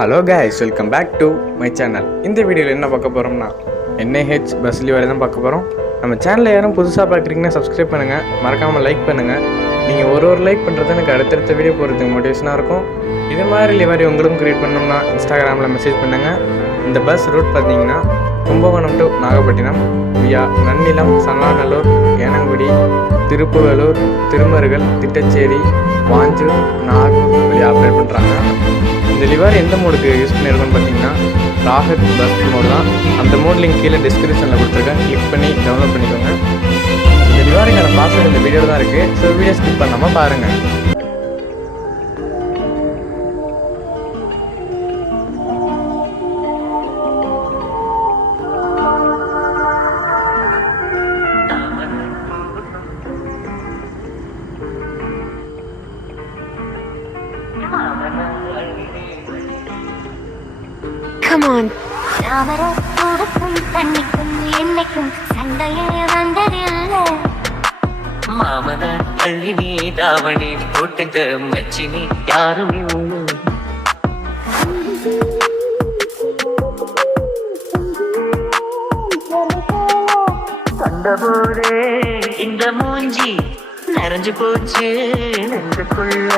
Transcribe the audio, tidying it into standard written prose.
Hello guys, welcome back to my channel. இந்த வீடியோவில் என்ன பார்க்க போகிறோம்னா NIH பஸ் டெலிவரி தான் பார்க்க போகிறோம். நம்ம சேனலில் யாரும் புதுசாக பார்க்குறீங்கன்னா சப்ஸ்கிரைப் பண்ணுங்கள், மறக்காமல் லைக் பண்ணுங்கள். நீங்கள் ஒரு லைக் பண்ணுறது எனக்கு அடுத்தடுத்த வீடியோ போகிறதுக்கு மோட்டிவேஷனாக இருக்கும். இது மாதிரி லிவரி உங்களுக்கும் க்ரியேட் பண்ணணும்னா இன்ஸ்டாகிராமில் மெசேஜ் பண்ணுங்கள். இந்த பஸ் ரூட் பார்த்தீங்கன்னா கும்பகோணம் டு நாகப்பட்டினம் வியா நன்னிலம், சங்கலாநல்லூர், ஏனங்குடி, திருப்புகலூர், திருமருகல், திட்டச்சேரி, வாஞ்சூர், நாகூர் வழியாக ஆப்ரேட் பண்ணுறாங்க. இந்த லிவர் எந்த மோடுக்கு யூஸ் பண்ணியிருக்கோன்னு பார்த்தீங்கன்னா ராகத் பஸ் மோடு தான். அந்த மோட் லிங்க் கீழே டிஸ்கிரிப்ஷனில் கொடுத்துருக்கேன், கிளிக் பண்ணி டவுன்லோட் பண்ணிக்கோங்க. இந்த லிவருக்கான ப்ராசஸ் இந்த வீடியோவில் தான் இருக்குது. ஸோ வீடியோ ஸ்கிப் பண்ணாமல் பாருங்கள். Come on. மாமன அள்ளி நீ தாவணி போட்டுங்க மச்சினி யாருமே கண்டபோதே இந்த மூஞ்சி நிறைஞ்சு போச்சு நெஞ்சுக்குள்ள